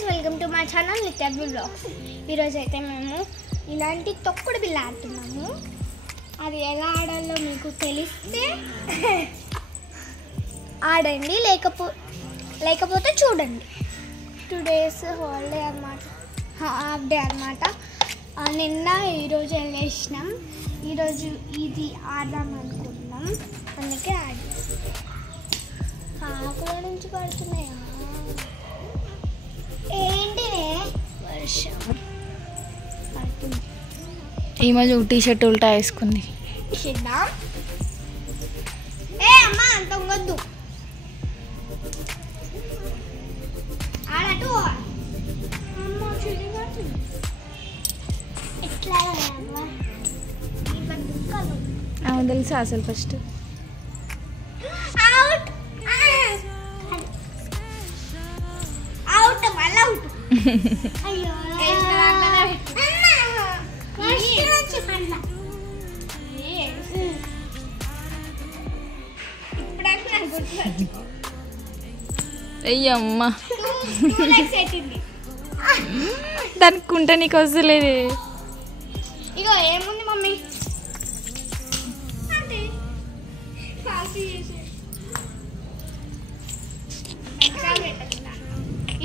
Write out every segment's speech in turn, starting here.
Guys, welcome to my channel నిత్యాగ్వి blogs. ఈరోజు అయితే మేము ఇలాంటి తొక్కుడు బిల్ల ఆడుతున్నాము. అది ఎలా ఆడాలో మీకు తెలిస్తే ఆడండి, లేకపోతే చూడండి. 2 days హాలిడే అన్నమాట, హాఫ్ డే అన్నమాట. నిన్న ఈరోజు వెళ్ళేసినాం. ఈరోజు ఇది ఆడదాం అనుకుంటున్నాం, అందుకే ఆడి. ఆకుల నుంచి పడుతున్నాయా ఏంటి? వర్షం పడుతుంది. ఈమె టీ-షర్ట్ ఉల్టా వేసుకుంది. ఏ అమ్మా, అంత ఉండొద్దు. ఆడటు ఎట్లా తెలుసా అసలు ఫస్ట్ అయ్యో అయ్యమ్మ, దానికి కుంట నీకు వస్తలేదు. ఇగో ఏముంది మమ్మీ,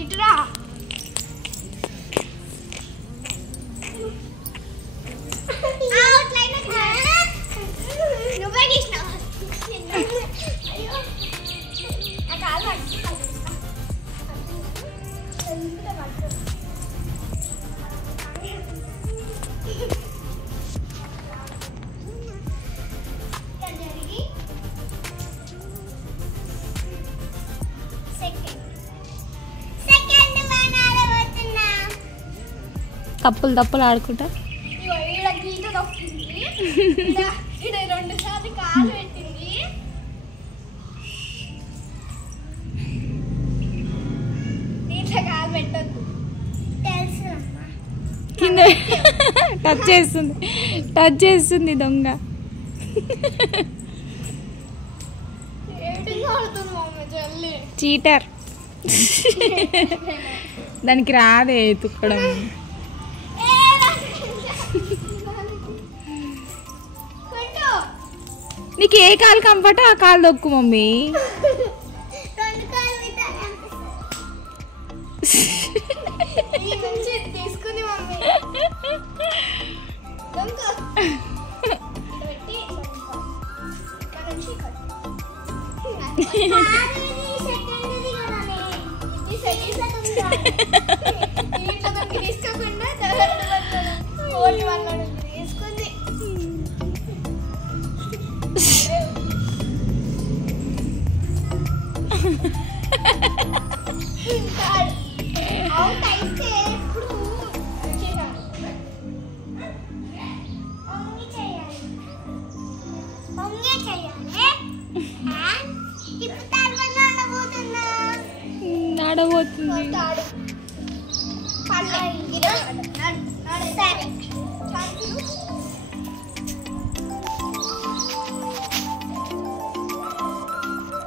ఇటురా. నువ్వే గీసినావు. తప్పులు ఆడుకుంటా. రెండు సార్లు కాలు పెట్టింది. దీంట్లో కాలు పెట్టద్దు తెలుసు. కింద టచ్ చేస్తుంది దొంగ. చీటర్. దానికి రాదే తుక్కడం. నీకు ఏ కాలు కంఫర్ట్ ఆ కాలు దొక్కు మమ్మీ. తీసుకుంది మమ్మీ. తీసుకోకుండా తీసుకుంది. అవుట్ అయితే ఇప్పుడు ఆడబోతుంది.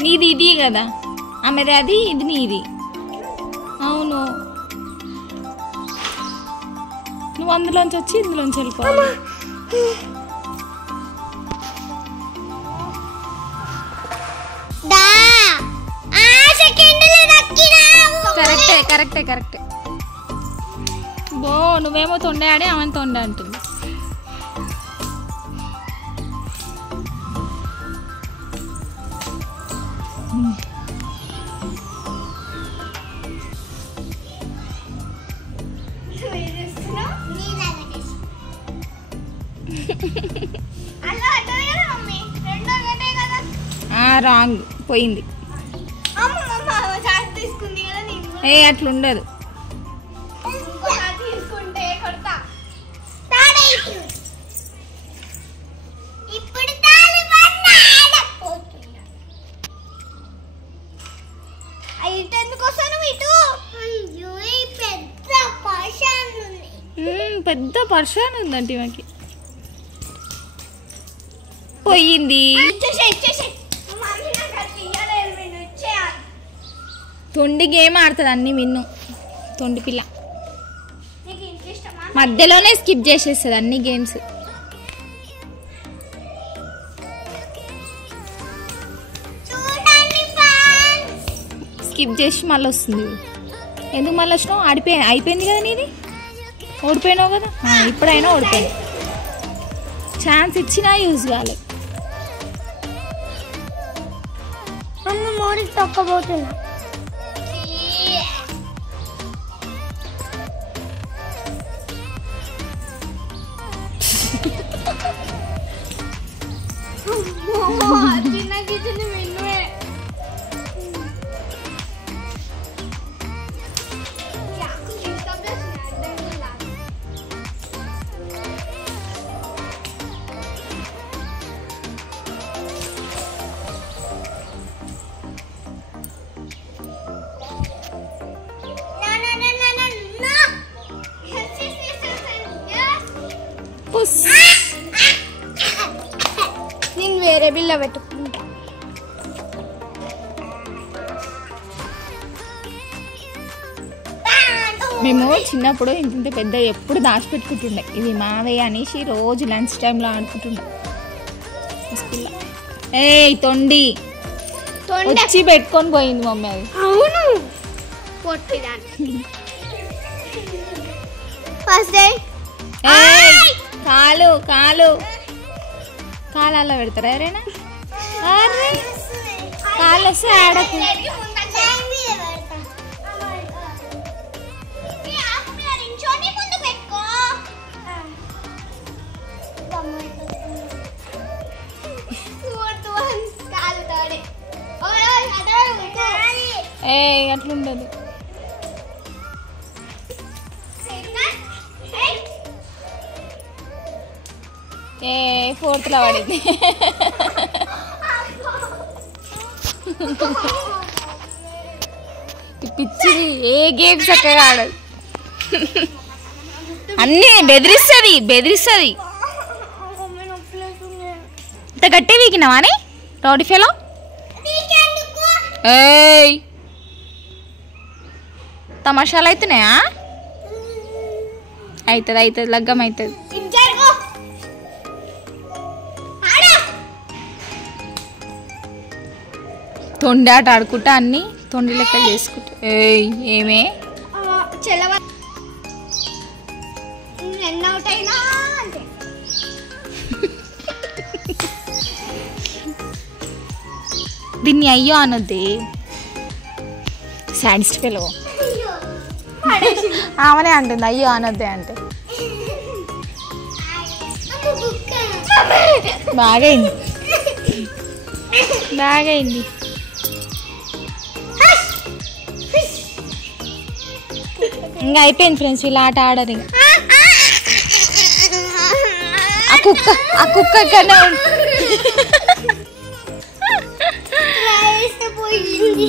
నీది ఇది కదా, ఆమెది అది, ఇది నీది. అవును, నువ్వు అందులోంచి వచ్చి ఇందులోంచి వెళ్ళిపోవాలి. కరెక్టే. బో, నువ్వేమో తొండే ఆడి ఆమెను తొండే అంటుంది. రాంగ్ పోయింది. ఏ అట్లుండదు. పెద్ద పర్షాన్ ఉందంటే మాకి. పోయింది. తొండి గేమ్ ఆడుతుంది అన్ని విన్ను. తొండి పిల్ల నీకు ఇంత ఇష్టమా? మధ్యలోనే స్కిప్ చేసేస్తుంది అన్ని గేమ్స్. చూడండి friends. స్కిప్ చేసి మళ్ళీ వస్తుంది. ఎందుకు మళ్ళీ వచ్చినావు? అయిపోయింది కదా నీది, ఓడిపోయినావు కదా. ఇప్పుడైనా ఓడిపోయింది. ఛాన్స్ ఇచ్చినా యూజ్ కాలేదు. అమ్మ మోరికి తొక్కబోతున్నా. చిన్న గిన్నె విన్నువే. పుస్. నేను వేరే బిల్ల పెట్టుకుంటా. మేము చిన్నప్పుడు ఇంత పెద్ద ఎప్పుడు దాచిపెట్టుకుంటుండే. ఇది మావే అనేసి రోజు లంచ్ టైంలో ఆడుకుంటుండే స్కూల్లో. ఏయ్ తొండి వచ్చి పెట్టుకొని పోయింది మమ్మీ అది. అవును పొట్టిదాన్ని. ఫస్ట్ డే కాలు కాలు కాలు అలా పెడతారా ఎవరైనా? అరే కాలు వస్తే ఆడకు. ఏ అట్లుండదు. ఏ ఫోర్త్లో పడింది. పిచ్చిది. ఏ గేమ్స్ చక్కగా ఆడదు. అన్నీ బెదిరిస్తుంది బెదిరిస్తుంది. ఇంత గట్టి వీకినావా అని రౌడీ ఫెలో. ఏయ్ తమాషాలు అవుతున్నాయా? అవుతుంది అవుతుంది లగ్గం అవుతుంది. తొండి ఆట ఆడుకుంటా అన్ని తొండి లెక్క చేసుకుంటా. ఏయ్ ఏమే చెలవ ఎన్నౌట్ అయినా అంటే దీన్ని అయ్యో అనొద్దే. సాడిస్ట్ ఫెలో ఆమెనే అంటుంది అయ్యో అనొద్దే అంటే. బాగైంది బాగైంది. ఇంకా అయిపోయింది ఫ్రెండ్స్. ఇలా ఆట ఆడరు ఇంకా. ఆ కుక్క ఇక్కడనే పోయింది.